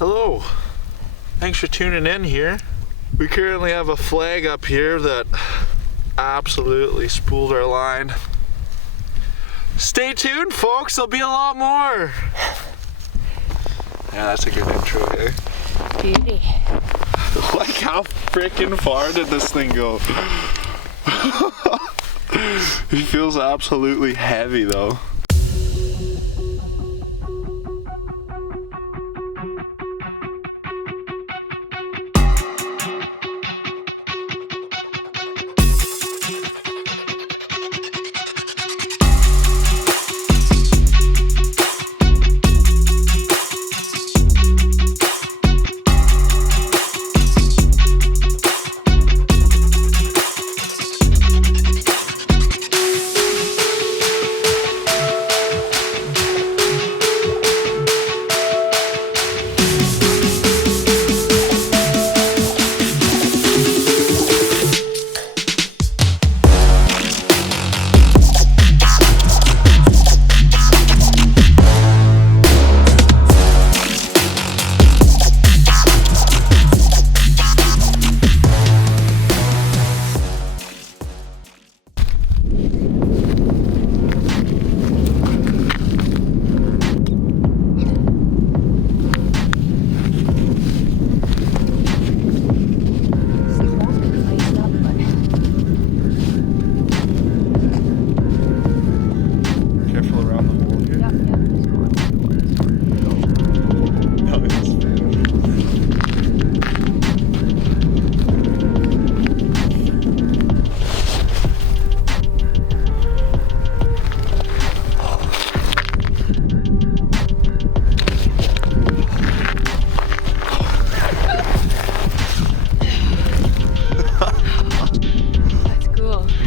Hello, thanks for tuning in here. We currently have a flag up here that absolutely spooled our line. Stay tuned, folks, there'll be a lot more. Yeah, that's a good intro, eh? Beauty. Like, how freaking far did this thing go? It feels absolutely heavy though.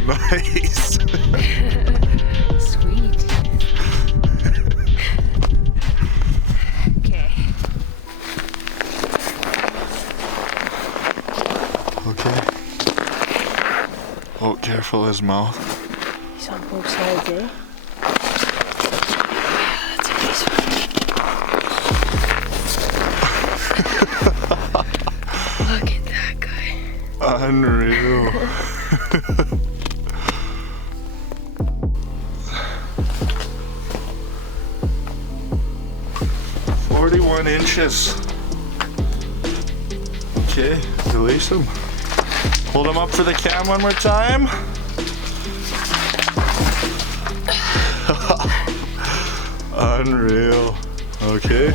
Nice. Sweet. Okay. Okay. Oh, careful his mouth. He's on both sides, eh? That's a nice one. Look at that guy. Unreal. 41 inches. Okay, release him. Hold him up for the cam one more time. Unreal. Okay.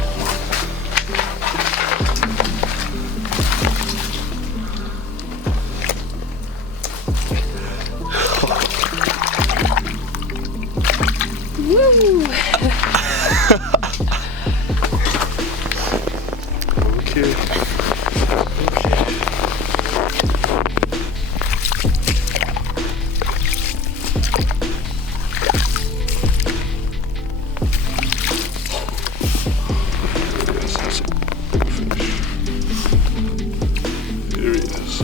Woo! Okay. There he is.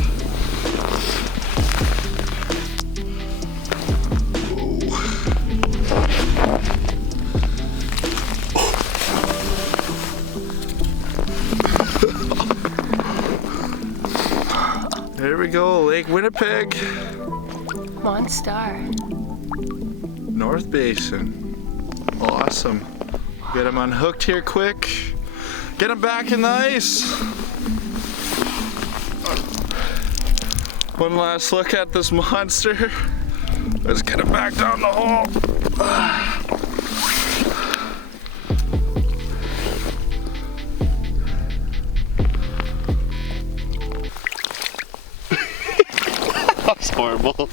There we go, Lake Winnipeg. Monster. North Basin. Awesome. Get him unhooked here quick. Get him back in the ice. One last look at this monster. Let's get him back down the hole. That's horrible.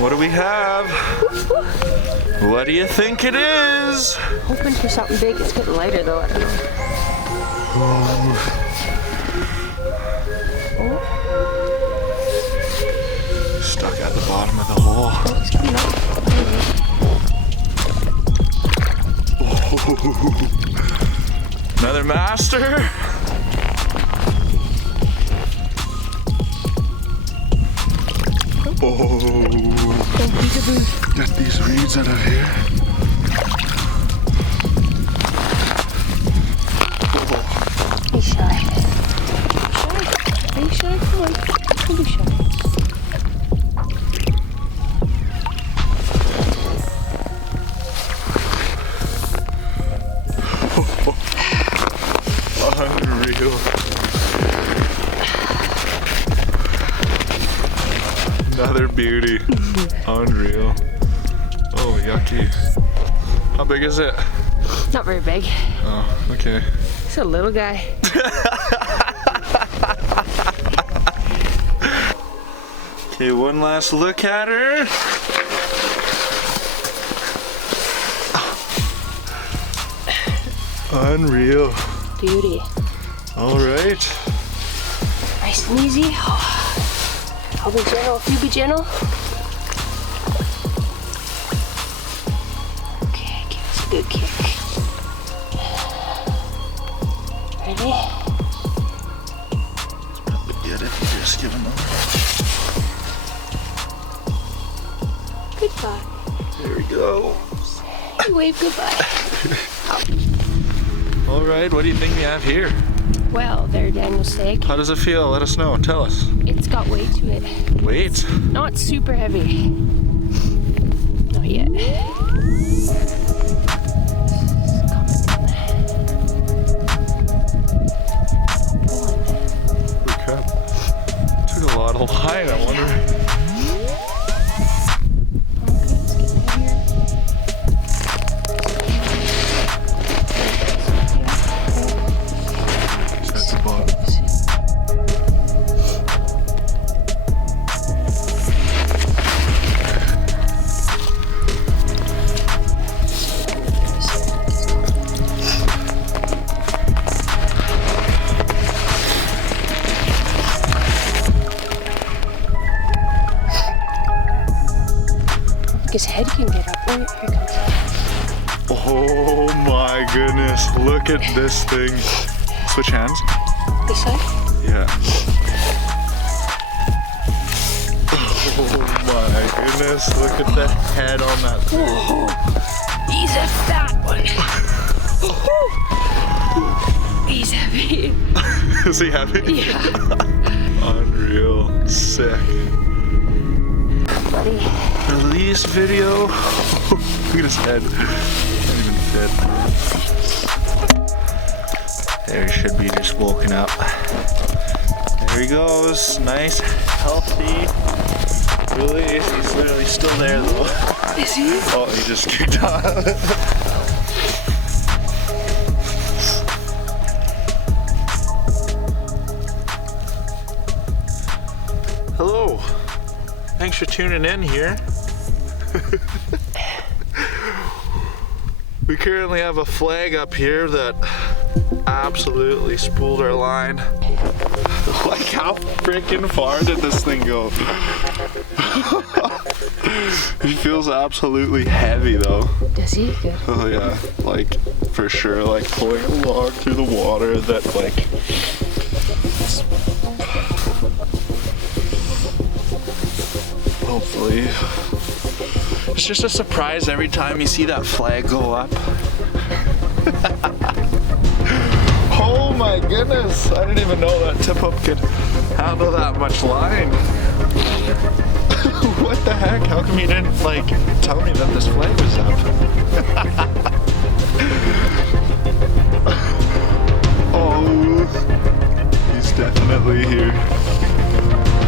What do we have? What do you think it is? Hoping for something big. It's getting lighter though. I don't know. Stuck at the bottom of the hole. Oh, it's coming up. Another master. Oh, get these reeds out of here. Unreal. Another beauty. Unreal. Oh, yucky. How big is it? Not very big. Oh, okay. He's a little guy. Okay, one last look at her. Unreal. Beauty. All right. Nice and easy. I'll be gentle if you be gentle. Okay, give us a good kick. Ready? Probably get it. Just give another. Goodbye. There we go. You wave goodbye. All right, what do you think we have here? Well, there, Daniel's steak. How does it feel? Let us know. Tell us. It's got weight to it. Wait. Not super heavy. Not yet. Holy crap. Took a lot of line, I wonder. That's the bottom. His head can get up. Oh, here it comes. Oh my goodness. Look at this thing. Switch hands. This side? Yeah. Oh my goodness. Look at the head on that thing. Oh, he's a fat one. He's heavy. Is he happy? Yeah. Unreal. Sick. Buddy. Release video. Look at his head. Can't even fit. There he should be just woken up. There he goes. Nice, healthy. Release. He's literally still there though. Is he? Oh, he just kicked on. Hello. Thanks for tuning in here. We currently have a flag up here that absolutely spooled our line. Like, how freaking far did this thing go? He feels absolutely heavy though. Does he? Good. Oh yeah, like for sure, like pulling a log through the water that like. Hopefully. It's just a surprise every time you see that flag go up. Oh my goodness, I didn't even know that tip up could handle that much line. What the heck? How come you didn't like tell me that this flag was up? Oh, he's definitely here.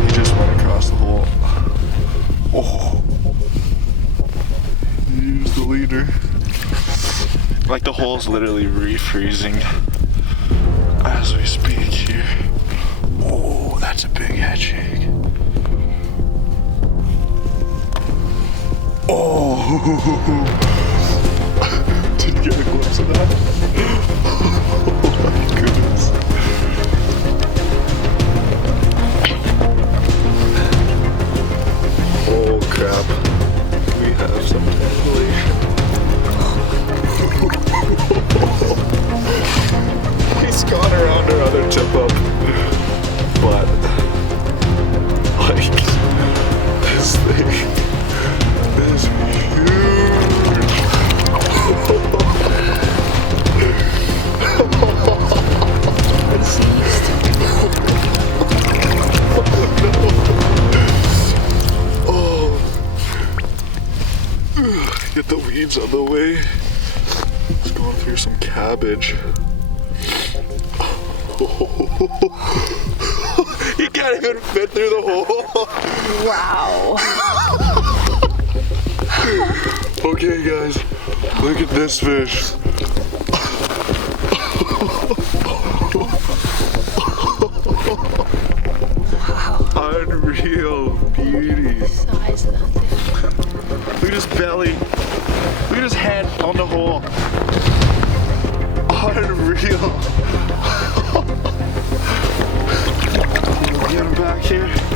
He just went across the hole. Oh, he's the leader. Like the hole's literally refreezing as we speak here. Oh, that's a big head shake. Oh, did you get a glimpse of that? Oh my goodness. Oh crap. We have some tangulation. He's gone around our other tip up. But like this thing is huge. Oh, get the weeds out of the way. It's going through some cabbage. He can't even fit through the hole. Wow. Okay guys, look at this fish. Wow. Unreal beauty. The size of that thing. Look at his belly. Look at his head on the hole. Unreal. Get him back here.